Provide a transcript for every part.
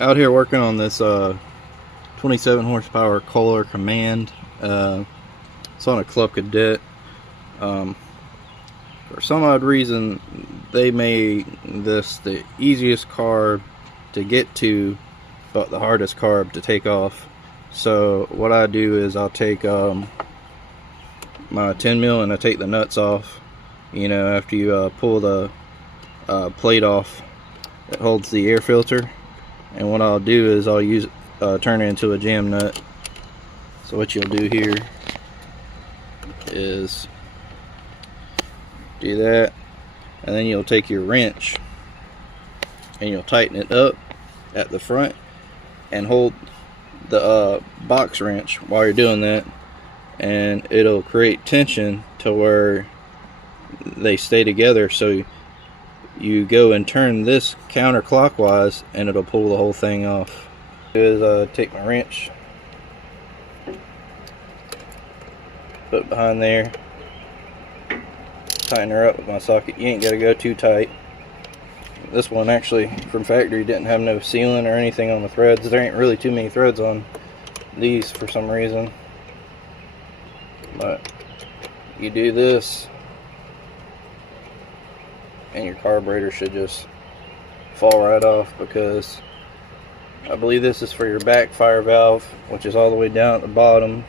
Out here working on this 27 horsepower Kohler Command. It's on a Club Cadet. For some odd reason, they made this the easiest carb to get to, but the hardest carb to take off. So what I do is I'll take my 10 mil and I take the nuts off. You know, after you pull the plate off that holds the air filter. And what I'll do is I'll use turn it into a jam nut. So what you'll do here is do that, and then you'll take your wrench and you'll tighten it up at the front and hold the box wrench while you're doing that, and it'll create tension to where they stay together. So you go and turn this counterclockwise and it'll pull the whole thing off. Is take my wrench, put it behind there, tighten her up with my socket. You ain't got to go too tight. This one actually from factory didn't have no sealant or anything on the threads. There ain't really too many threads on these for some reason, but you do this and your carburetor should just fall right off, because I believe this is for your backfire valve, which is all the way down at the bottom,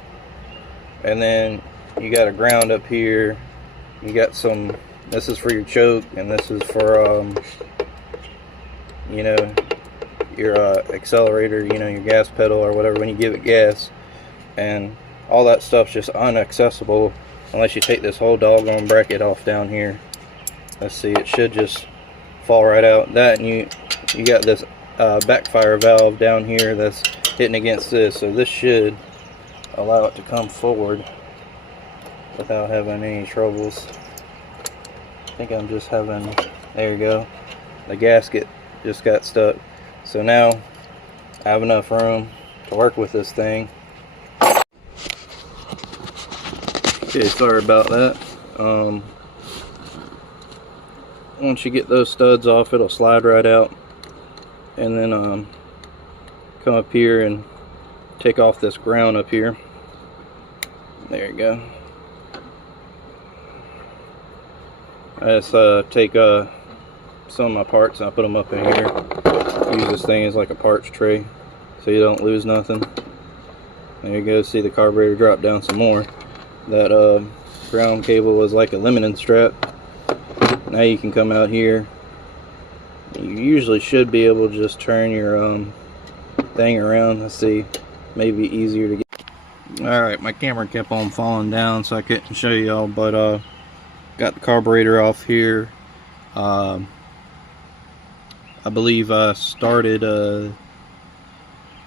and then you got a ground up here. You got some, this is for your choke, and this is for you know, your accelerator, you know, your gas pedal or whatever when you give it gas. And all that stuff's just unaccessible unless you take this whole doggone bracket off down here. Let's see, it should just fall right out. That, and you got this backfire valve down here that's hitting against this, so this should allow it to come forward without having any troubles. I think I'm just having, there you go, the gasket just got stuck. So now I have enough room to work with this thing. Okay, sorry about that. Once you get those studs off, it'll slide right out, and then come up here and take off this ground up here. There you go. I just take some of my parts and I put them up in here. Use this thing as like a parts tray so you don't lose nothing. There you go. See the carburetor drop down some more. That ground cable was like a limiting strap. Now you can come out here. You usually should be able to just turn your thing around. Let's see, maybe easier to get. Alright, my camera kept on falling down, so I couldn't show y'all, but got the carburetor off here. I believe I started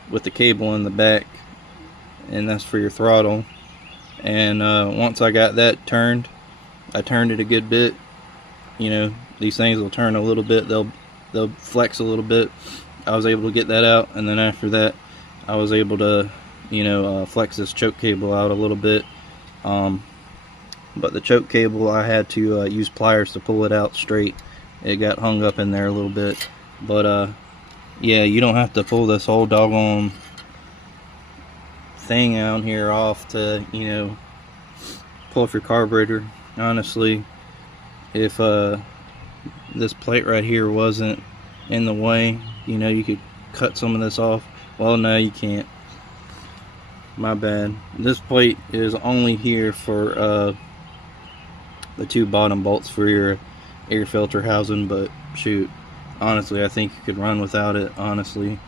with the cable in the back, and that's for your throttle. And once I got that turned, I turned it a good bit. You know, these things will turn a little bit, they'll flex a little bit. I was able to get that out, and then after that I was able to, you know, flex this choke cable out a little bit. But the choke cable, I had to use pliers to pull it out straight. It got hung up in there a little bit. But yeah, you don't have to pull this whole doggone thing out here off to, you know, pull off your carburetor. Honestly, if this plate right here wasn't in the way, you know, you could cut some of this off. Well, no, you can't. My bad. This plate is only here for the two bottom bolts for your air filter housing, but shoot, honestly, I think you could run without it, honestly.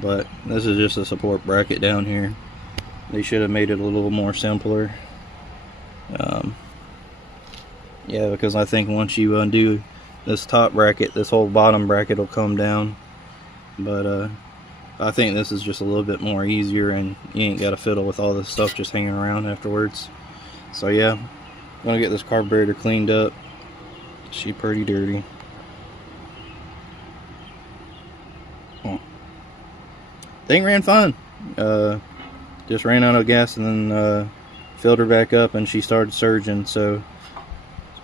But this is just a support bracket down here. They should have made it a little more simpler. Yeah, because I think once you undo this top bracket, this whole bottom bracket will come down. But I think this is just a little bit more easier, and you ain't got to fiddle with all this stuff just hanging around afterwards. So yeah, I'm gonna get this carburetor cleaned up. She's pretty dirty. Thing ran fine. Just ran out of gas and then filled her back up, and she started surging, so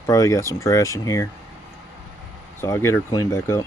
probably got some trash in here. So I'll get her cleaned back up.